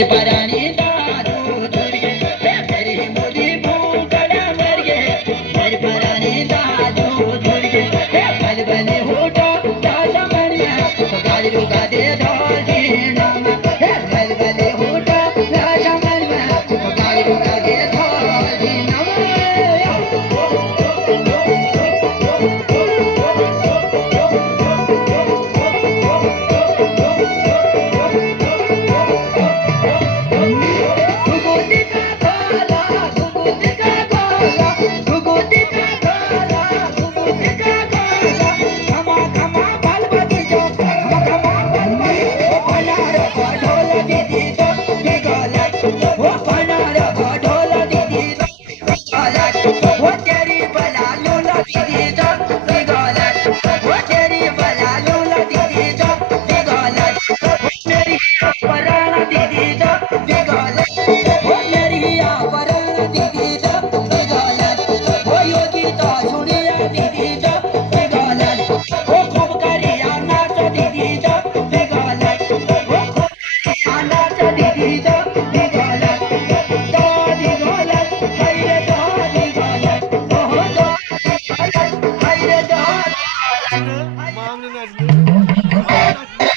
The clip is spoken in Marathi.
परानी दादू दुर्गे तेरी मोदी भूखड़ा मर गए तेरी परानी दादू दुर्गे बल बने होटो दादा मरिया तो गाली रुका दे धोजी नाम बल बने होटो दादा मरिया तो गाली रुका दे धोजी नाम Oh,